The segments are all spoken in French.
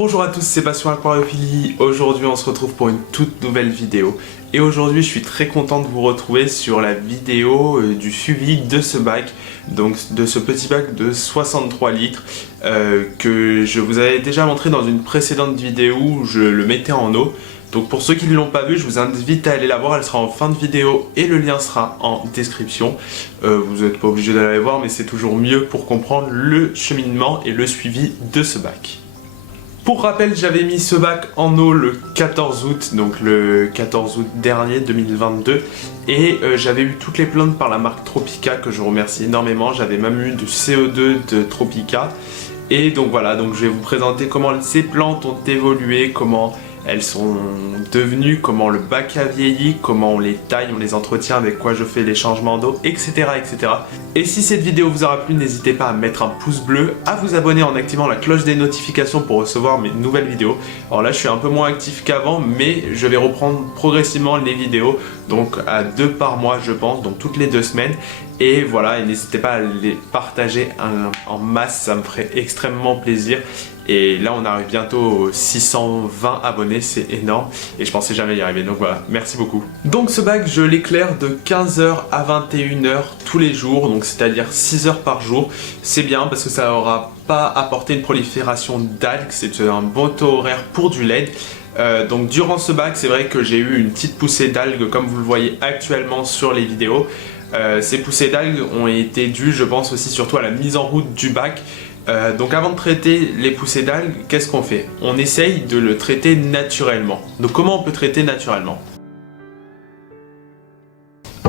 Bonjour à tous, c'est Passion Aquariophilie. Aujourd'hui on se retrouve pour une toute nouvelle vidéo. Et aujourd'hui je suis très content de vous retrouver sur la vidéo du suivi de ce bac. Donc de ce petit bac de 63 litres que je vous avais déjà montré dans une précédente vidéo où je le mettais en eau. Donc pour ceux qui ne l'ont pas vu, je vous invite à aller la voir, elle sera en fin de vidéo et le lien sera en description. Vous n'êtes pas obligé d'aller la voir, mais c'est toujours mieux pour comprendre le cheminement et le suivi de ce bac. Pour rappel, j'avais mis ce bac en eau le 14 août, donc le 14 août dernier 2022, et j'avais eu toutes les plantes par la marque Tropica que je remercie énormément. J'avais même eu du CO2 de Tropica, et donc voilà, donc je vais vous présenter comment ces plantes ont évolué, comment elles sont devenues, comment le bac a vieilli, comment on les taille, on les entretient, avec quoi je fais les changements d'eau, etc., etc. Et si cette vidéo vous aura plu, n'hésitez pas à mettre un pouce bleu, à vous abonner en activant la cloche des notifications pour recevoir mes nouvelles vidéos. Alors là, je suis un peu moins actif qu'avant, mais je vais reprendre progressivement les vidéos, donc à 2 par mois, je pense, donc toutes les 2 semaines. Et voilà, et n'hésitez pas à les partager en masse, ça me ferait extrêmement plaisir. Et là on arrive bientôt aux 620 abonnés, c'est énorme et je pensais jamais y arriver, donc voilà, merci beaucoup. Donc ce bac je l'éclaire de 15h à 21h tous les jours, donc c'est-à-dire 6 heures par jour. C'est bien parce que ça n'aura pas apporté une prolifération d'algues, c'est un bon taux horaire pour du LED. Donc durant ce bac, c'est vrai que j'ai eu une petite poussée d'algues comme vous le voyez actuellement sur les vidéos. Ces poussées d'algues ont été dues, je pense aussi surtout à la mise en route du bac. Donc avant de traiter les poussées d'algues, qu'est-ce qu'on fait? On essaye de le traiter naturellement. Donc comment on peut traiter naturellement?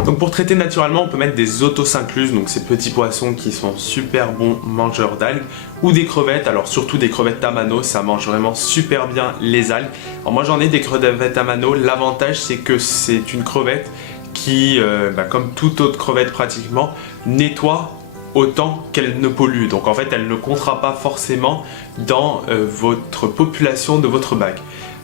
Donc pour traiter naturellement, on peut mettre des autosyncluses, donc ces petits poissons qui sont super bons mangeurs d'algues, ou des crevettes, alors surtout des crevettes Tamano, ça mange vraiment super bien les algues. Alors moi j'en ai des crevettes Tamano, l'avantage c'est que c'est une crevette qui, comme toute autre crevette pratiquement, nettoie autant qu'elle ne pollue. Donc en fait elle ne comptera pas forcément dans votre population de votre bac.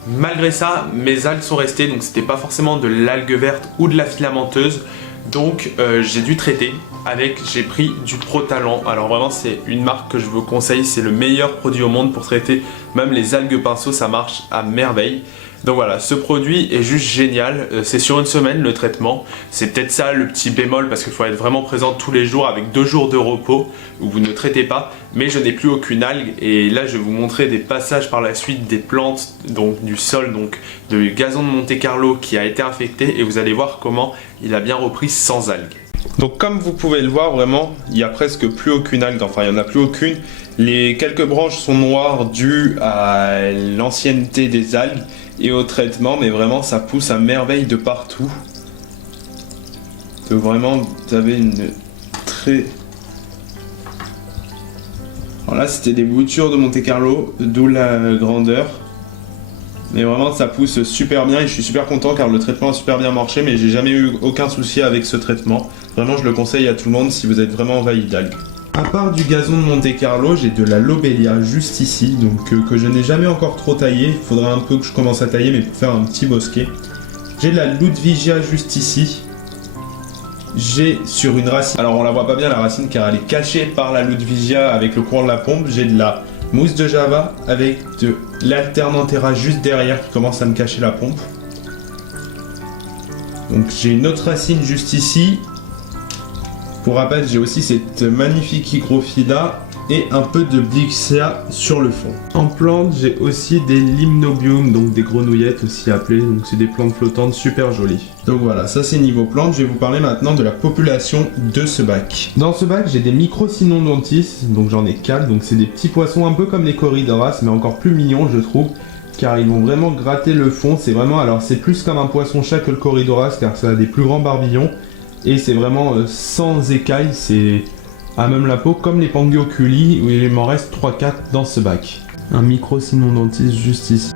Malgré ça, mes algues sont restées, donc c'était pas forcément de l'algue verte ou de la filamenteuse. Donc j'ai dû traiter avec, j'ai pris du Protalon. Alors vraiment c'est une marque que je vous conseille, c'est le meilleur produit au monde pour traiter même les algues pinceaux, ça marche à merveille. Donc voilà, ce produit est juste génial, c'est sur une semaine le traitement, c'est peut-être ça le petit bémol parce qu'il faut être vraiment présent tous les jours avec 2 jours de repos où vous ne traitez pas, mais je n'ai plus aucune algue et là je vais vous montrer des passages par la suite des plantes, donc du sol, donc du gazon de Monte Carlo qui a été infecté et vous allez voir comment il a bien repris sans algues. Donc comme vous pouvez le voir, vraiment il n'y a presque plus aucune algue, enfin il n'y en a plus aucune. Les quelques branches sont noires dues à l'ancienneté des algues et au traitement, mais vraiment ça pousse à merveille de partout. Donc vraiment vous avez une très... Alors là c'était des boutures de Monte Carlo, d'où la grandeur. Mais vraiment ça pousse super bien et je suis super content car le traitement a super bien marché, mais j'ai jamais eu aucun souci avec ce traitement. Vraiment je le conseille à tout le monde si vous êtes vraiment envahi d'algues. À part du gazon de Monte Carlo, j'ai de la lobelia juste ici, donc que je n'ai jamais encore trop taillé. Il faudra un peu que je commence à tailler, mais pour faire un petit bosquet. J'ai de la Ludwigia juste ici. J'ai sur une racine, alors on la voit pas bien la racine car elle est cachée par la Ludwigia avec le courant de la pompe. J'ai de la mousse de Java avec de l'Alternanthera juste derrière qui commence à me cacher la pompe. Donc j'ai une autre racine juste ici. Pour rappel, j'ai aussi cette magnifique Hygrophila et un peu de Blixia sur le fond. En plante, j'ai aussi des Limnobium, donc des grenouillettes aussi appelées, donc c'est des plantes flottantes super jolies. Donc voilà, ça c'est niveau plante. Je vais vous parler maintenant de la population de ce bac. Dans ce bac, j'ai des Microcynodontis, donc j'en ai 4, donc c'est des petits poissons un peu comme les Corydoras, mais encore plus mignons je trouve, car ils vont vraiment gratter le fond. C'est vraiment, alors c'est plus comme un poisson-chat que le Corydoras, car ça a des plus grands barbillons. Et c'est vraiment sans écailles, c'est à même la peau comme les Pangioculi où il m'en reste 3-4 dans ce bac. Un Microcynodontis juste ici.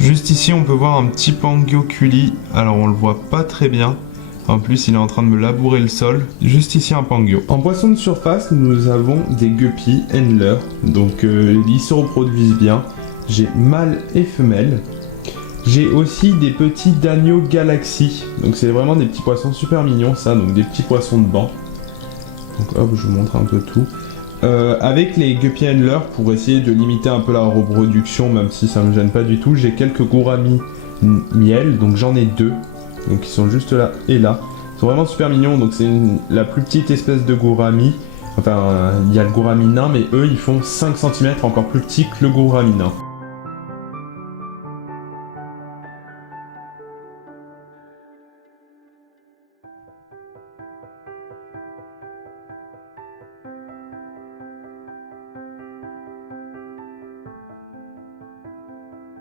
Juste ici on peut voir un petit Pangioculi, alors on le voit pas très bien. En plus il est en train de me labourer le sol. Juste ici un Pangio. En poisson de surface nous avons des guppies Handler, donc ils se reproduisent bien. J'ai mâle et femelle. J'ai aussi des petits Danio Galaxy. Donc c'est vraiment des petits poissons super mignons ça, donc des petits poissons de banc. Donc hop, je vous montre un peu tout. Avec les Guppy Handler, pour essayer de limiter un peu la reproduction, même si ça me gêne pas du tout, j'ai quelques gouramis miel, donc j'en ai 2. Donc ils sont juste là et là. Ils sont vraiment super mignons, donc c'est la plus petite espèce de gourami. Enfin, il y a le gourami nain, mais eux ils font 5 cm, encore plus petit que le gourami nain.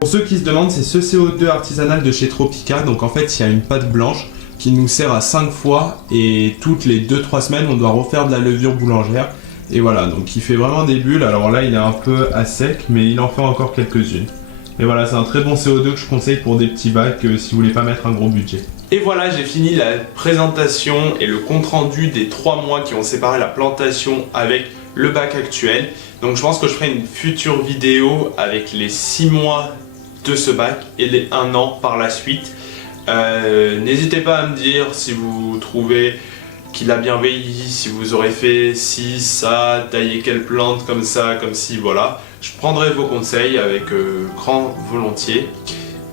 Pour ceux qui se demandent, c'est ce CO2 artisanal de chez Tropica. Donc en fait, il y a une pâte blanche qui nous sert à 5 fois et toutes les 2-3 semaines, on doit refaire de la levure boulangère. Et voilà, donc il fait vraiment des bulles. Alors là, il est un peu à sec, mais il en fait encore quelques-unes. Et voilà, c'est un très bon CO2 que je conseille pour des petits bacs si vous voulez pas mettre un gros budget. Et voilà, j'ai fini la présentation et le compte-rendu des 3 mois qui ont séparé la plantation avec le bac actuel. Donc je pense que je ferai une future vidéo avec les 6 mois de ce bac et les 1 an par la suite. N'hésitez pas à me dire si vous trouvez qu'il a bien vieilli, si vous aurez fait ci, ça, tailler quelle plante comme ça, comme ci, voilà. Je prendrai vos conseils avec grand volontiers.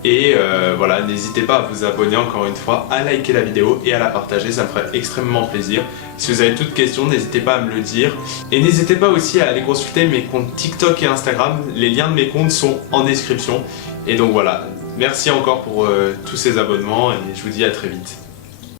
Et voilà, n'hésitez pas à vous abonner encore une fois, à liker la vidéo et à la partager, ça me ferait extrêmement plaisir. Si vous avez toutes questions, n'hésitez pas à me le dire. Et n'hésitez pas aussi à aller consulter mes comptes TikTok et Instagram, les liens de mes comptes sont en description. Et donc voilà, merci encore pour tous ces abonnements et je vous dis à très vite.